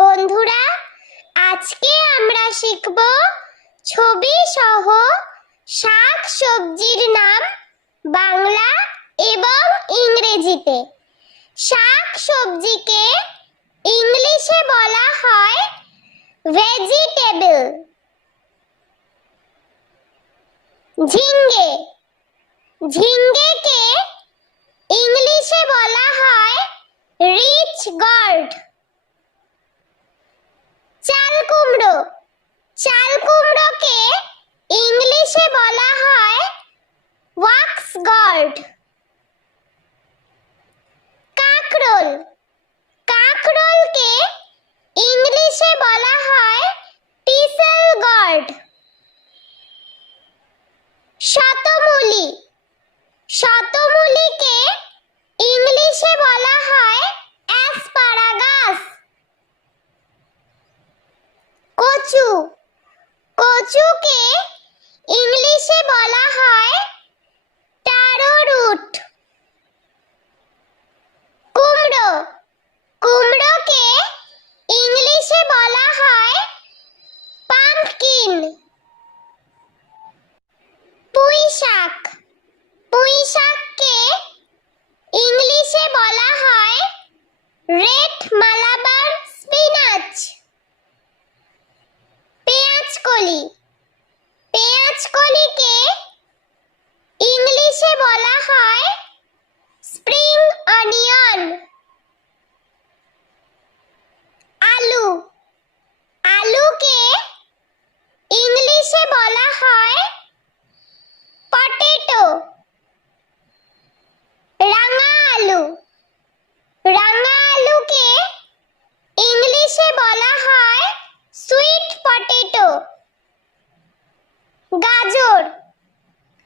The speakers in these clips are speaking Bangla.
বন্ধুরা, আজকে আমরা শিখব ছবি সহ শাক সবজির নাম বাংলা এবং ইংরেজিতে। শাক সবজিকে ইংলিশে বলা হয় ভেজিটেবল। ঝিঙ্গে, ঝিঙ্গেকে ইংলিশে বলা হয় রিচ গর্ড। চাল কুমড়ো, চাল কুমড়োকে ইংলিশে বলা হয় ওয়াক্স গর্ড। কাঁকরোল, কাঁকরোলকে ইংলিশে বলা হয় টিসেল গর্ড। শতমূলি, শতমূলিকে ইংলিশে বলা হয় অ্যাসপারাগাস। কচু, কচুকে ইংলিশে বলা হয় টারো রুট। কুমড়ো, কুমড়োকে ইংলিশে বলা হয় পাম্পকিন। পুঁই শাক, পুঁই শাককে ইংলিশে বলা হয় রেড মালাবার স্পিনাচ। পেঁয়াজকলি, পেঁয়াজকলিকে ইংলিশে বলা হয় স্প্রিং অনিয়ন। আলু, আলুকে ইংলিশে বলা হয় পটেটো। রাঙা আলু, রাঙা আলুকে ইংলিশে বলা হয় সুইট পটেটো। গাজর,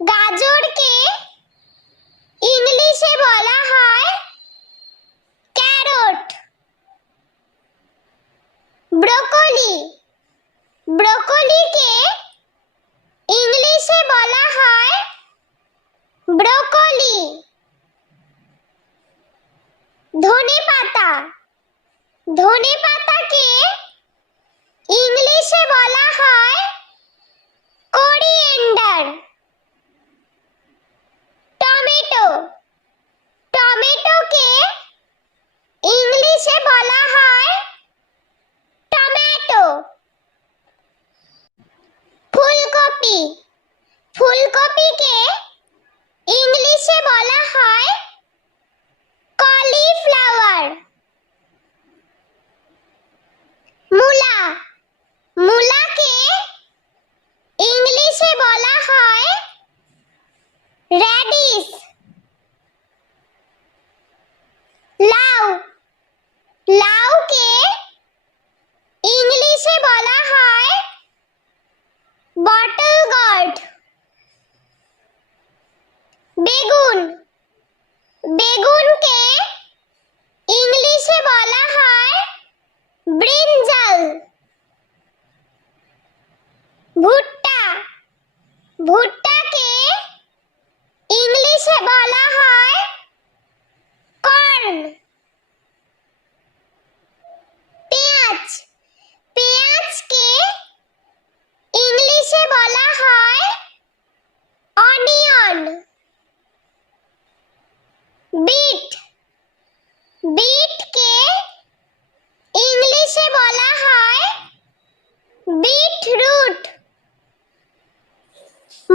গাজরকে ইংলিশে বলা হয় ক্যারট। ব্রোকলি, ব্রোকলিকে ইংলিশে বলা হয় ব্রোকলি। ধনেপাতা, ধনেপাতাকে ইংলিশে বলা হয় কোরিয়েন্ডার। টমেটো, টমেটোকে ইংলিশে বলা হয় টমেটো। ফুলকপি, ফুলকপিকে ইংলিশে বলা হয় কলিফ্লাওয়ার। মূলা, মূলাকে ইংলিশে বলা হয় র্যাডিশ। লাউ, লাউকে ইংলিশে বলা হয় বটল গর্ড। বেগুন, বেগুনকে ইংলিশে বলা হয় ব্রিনজাল। ভুট্টা, ভুট্টাকে ইংলিশে বলা হয় কর্ন। পেঁয়াজ, পেঁয়াজকে ইংলিশে বলা হয় অনিয়ন। বিট, বিটকে ইংলিশে বলা হয় বিটরুট।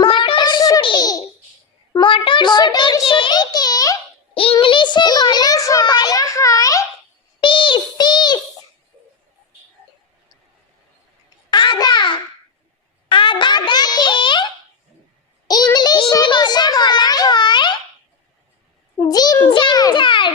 মটরশুঁটি, মটরশুঁটিকে ইংলিশে বলা হয় পিস, পিস। আদা, আদাকে ইংলিশে বলা হয় জিঞ্জার।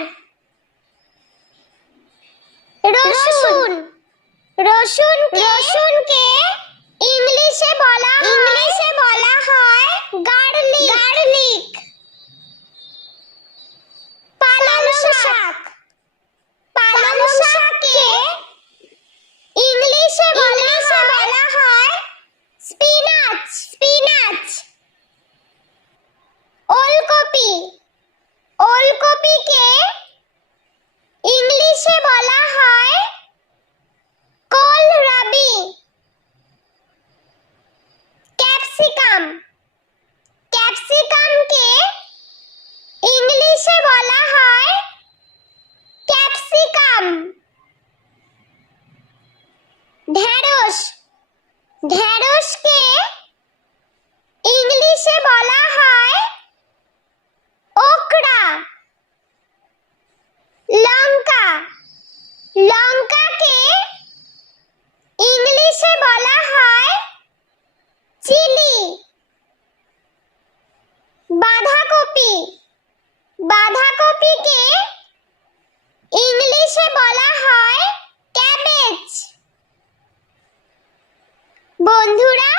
বন্ধুরা,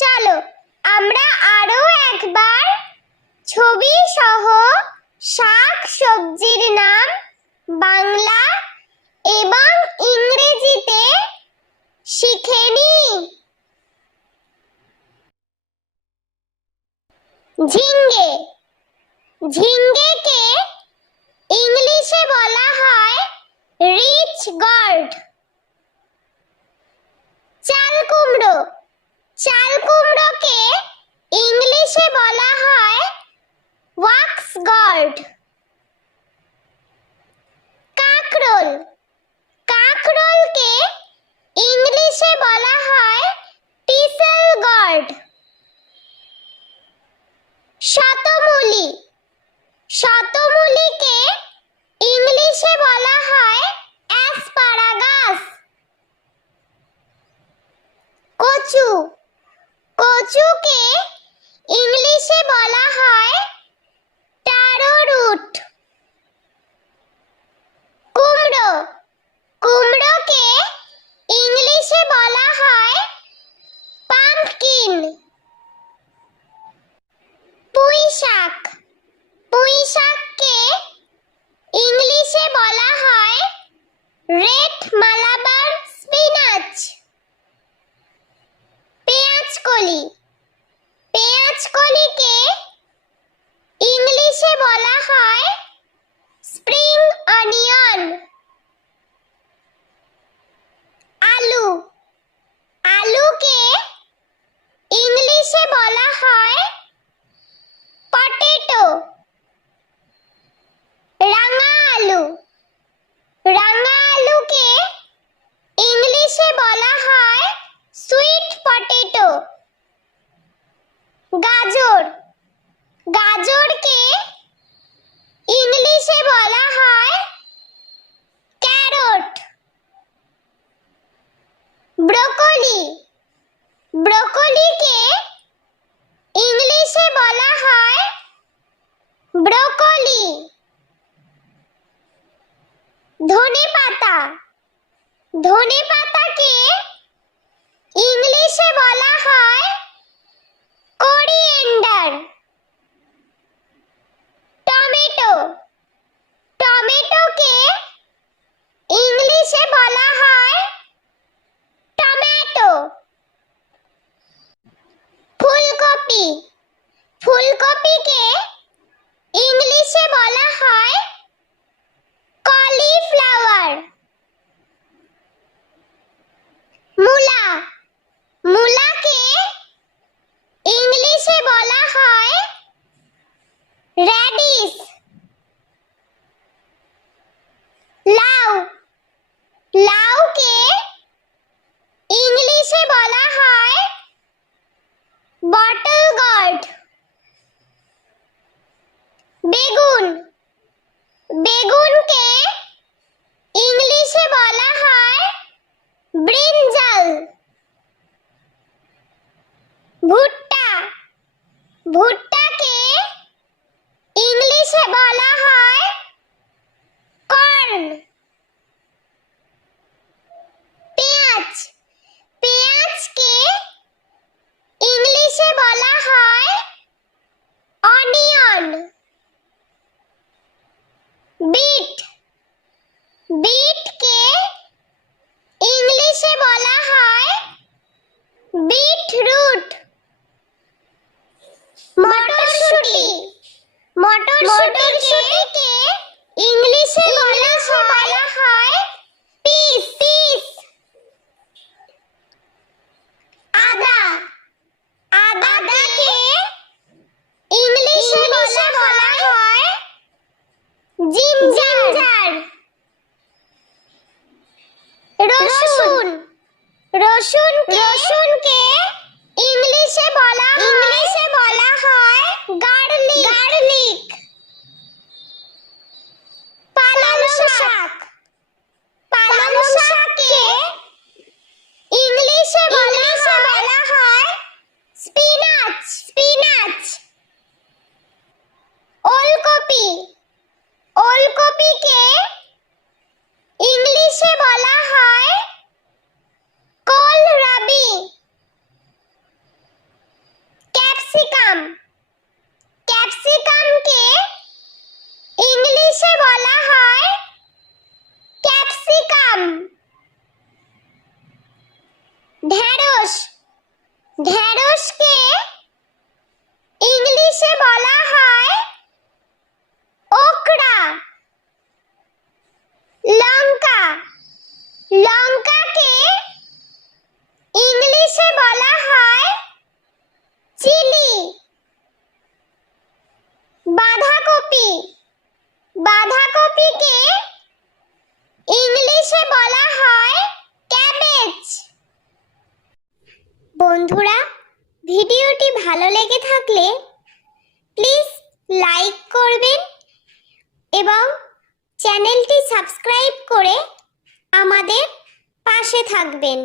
চলো আমরা আরো একবার ছবি সহ শাক সবজির নাম বাংলা এবং ইংরেজিতে শিখে নিই। ঝিঙ্গে। ঝিঙ্গেকে ইংলিশে বলা হয় রিচ গর্ড। চাল কুমড়ো। চাল কুমড়োকে ইংলিশে বলা হয় ওয়াক্স গর্ড। কাঁকরোল। কাঁকরোলকে ইংলিশে বলা হয় টিসেল গর্ড। শতমূলি। শতমূলিকে ইংলিশে বলা হয় অ্যাসপারাগাস। কচু। কচুকে ইংলিশে বলা হয় টারো রুট। কুমড়ো। কুমড়োকে ইংলিশে বলা হয় পাম্পকিন। পুঁই শাক। পুঁই শাককে ইংলিশে বলা হয় রেড মালাবার স্পিনাচ। পেঁয়াজকলি। পেঁয়াজকলিকে ইংলিশে বলা হয় স্প্রিং অনিয়ন। আলু। আলুকে ইংলিশে বলা হয় পটেটো। রাঙা আলু। রাঙা আলুকে ইংলিশে বলা হয় সুইট পটেটো। গাজর। গাজরকে ইংলিশে বলা হয় ক্যারট। ব্রোকলি। ব্রোকলিকে ইংলিশে বলা হয় ব্রোকলি। ধনেপাতা। ধনেপাতাকে ইংলিশে বলা হয় কোরিয়েন্ডার। টমেটো। টমেটোকে ইংলিশে বলা হয় টমেটো। ফুলকপি। ফুলকপিকে ইংলিশে বলা হয় কলিফ্লাওয়ার। মূলা। মূলাকে ইংলিশে বলা হয় র্যাডিশ। লাউ। লাউকে ইংলিশে বলা হয় বটল গর্ড। বেগুন। বেগুনকে ইংলিশে বলা হয় ব্রিনজাল। ভুট্টা। ভুট্টাকে ইংলিশে বলা হয় কর্ন। পেঁয়াজ। পেঁয়াজকে ইংলিশে বলা হয় অনিয়ন। বিট। বিটকে ইংলিশে বলা হয় বিটরুট। মটরশুঁটি। মটরশুঁটিকে ইংলিশে বলা হয় ঢেঁড়স ঢেঁড়সকে ইংলিশে বলা হয় ওকরা। লঙ্কা লঙ্কাকে ইংলিশে বলা হয় চিলি। বাঁধাকপি বাঁধাকপিকে ইংলিশে বলা হয় ক্যাবেজ। বন্ধুরা, ভিডিওটি ভালো লেগে থাকলে প্লিজ লাইক করবেন এবং চ্যানেলটি সাবস্ক্রাইব করে আমাদের পাশে থাকবেন।